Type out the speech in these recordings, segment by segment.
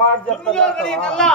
మాట చెప్తా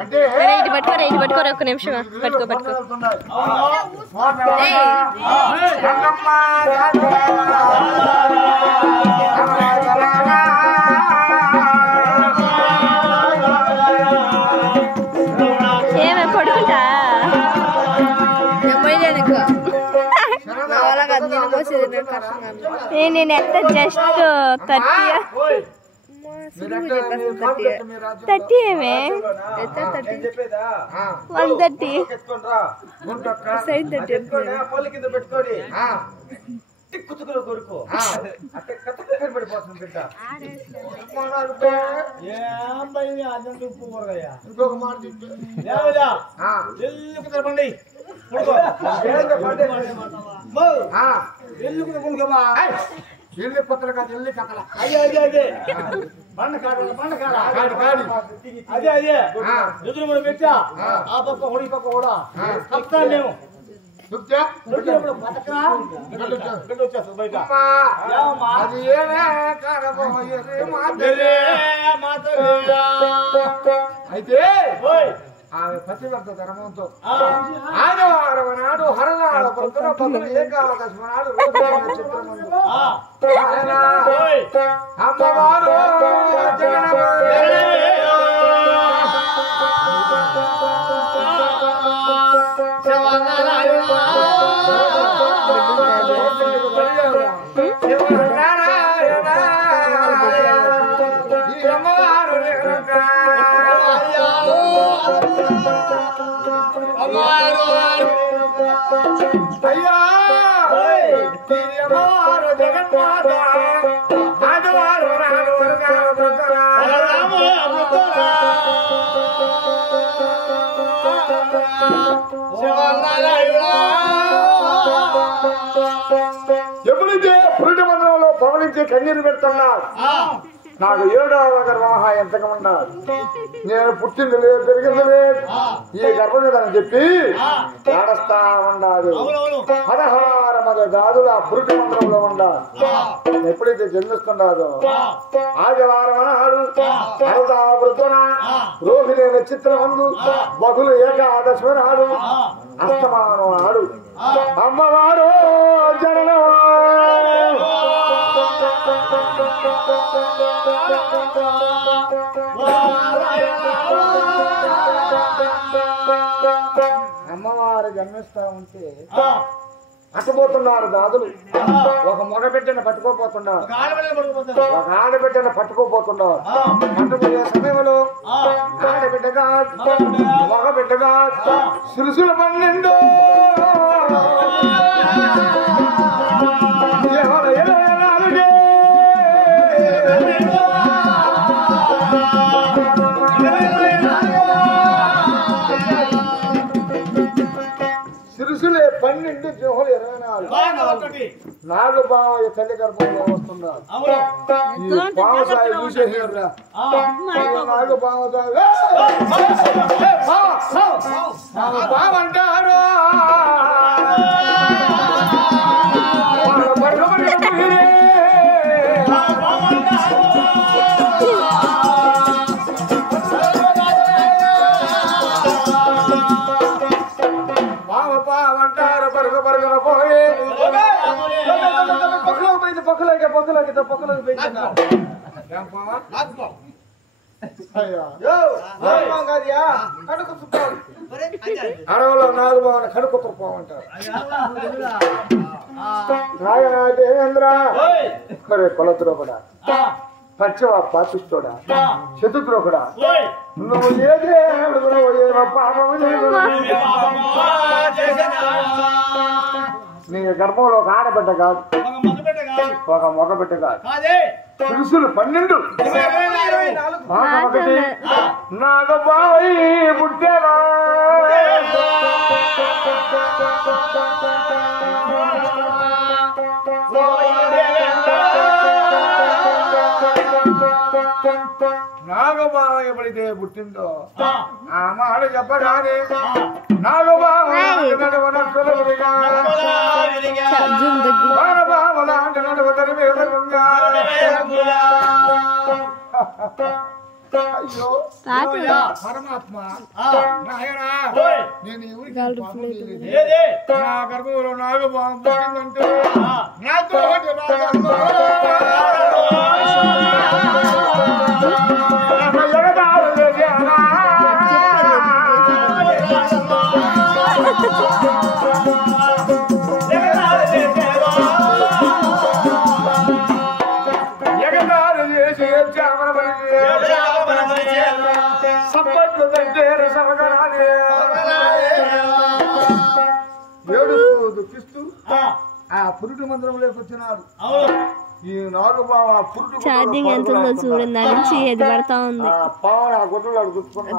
అంటే పట్టుకోరా ఒక్క నిమిషం పట్టుకో ఏమే పడుకుంటా నేను ఎంత జస్ట్ 30 ఏమే 130 కొడుకు పడిపోతుంది ఇంకొక మాట చెప్పండి ఎల్లి కొత్తలు కాదు ఎల్లి కథల అదే బండ అదే ఎదురు కూడా పెట్టా ఆ పక్క హోడి పక్క కూడా కప్తాను నేను అయితే ఆమె పతివర్త ధర్మంతో ఆదివారం నాడు హరనాడ పొద్దున పక్కన ఏకాదశి నాడు అమ్మవారు అయ్యా జగన్మాత ఆదివారం నాడు ఎప్పుడైతే పురుటి మందిరంలో పవలించి కన్నీరు పెడుతున్నారు నాకు 7వ గర్భమహా ఎంతగా ఉన్నారు నేను పుట్టింది లేదు పెరిగింది లేదు ఈ గర్భం చెప్పి ఏడస్తా ఉండాలి 16 మంది దాదులు ఆ పురుటి మందిరంలో ఉండాలి ఎప్పుడైతే జన్మిస్తున్నారో ఆదివారం నాడు వృద్ధున రోహిణి నక్షత్రమందు బహుళ ఏకాదశి నాడు అస్తమానం నాడు అమ్మవారు జననం అమ్మవారు జన్మిస్తా ఉంటే అట్టుపోతున్నారు దాదులు ఒక మగ బిడ్డను పట్టుకోపోతున్నారు ఒక ఆడబిడ్డను పట్టుకోపోతున్నారు పట్టుకునే సమయంలో ఆడబిడ్డగా మగ బిడ్డగా సిరుసుల 12 సిరుసులే 12 జోహులు 24 నాలుగు బావయ్య తల్లి గర్భంలో వస్తున్నారు ఈ బావసాయి చూసేసారా నాలుగు బావసాయి బావంటారు అడవులో నాగబాబు కడుపుతో పోమంటారు నాగనాథేంద్ర కొలతులో కూడా పచ్చవా పాపిస్తోడా చతుర్థులో కూడా నువ్వు ఏదే పాపం నీ గర్భంలో ఒక ఆడబిడ్డ కాదు ఒక మగబిడ్డ కాదు పురుషులు 12 నాగబాయి పుట్టారా నాగబావ ఎప్పుడైతే పుట్టిందో ఆ మాట చెప్పగానే నాగబావ అయ్యో పరమాత్మ నాయనా నేను ఎవరికి నా గర్భంలో నాగబావ పుట్టిందంటే నాతో దుఃఖిస్తూ ఆ పురుటి మందిరంలోకి వచ్చినాడు ఈ నాగబావ పురుటి ఛార్జింగ్ ఎంత ఉందో చూడండి నుంచి అది పడతా ఉంది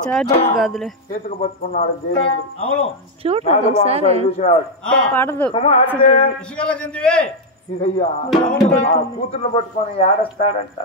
ఛార్జింగ్ కాదులే చేతికి పట్టుకున్నాడు దేవేంద్రుడు చూడండి ఒకసారి పడదు ఇదయ్యా కూతుర్ని పట్టుకొని ఏడస్తాడంట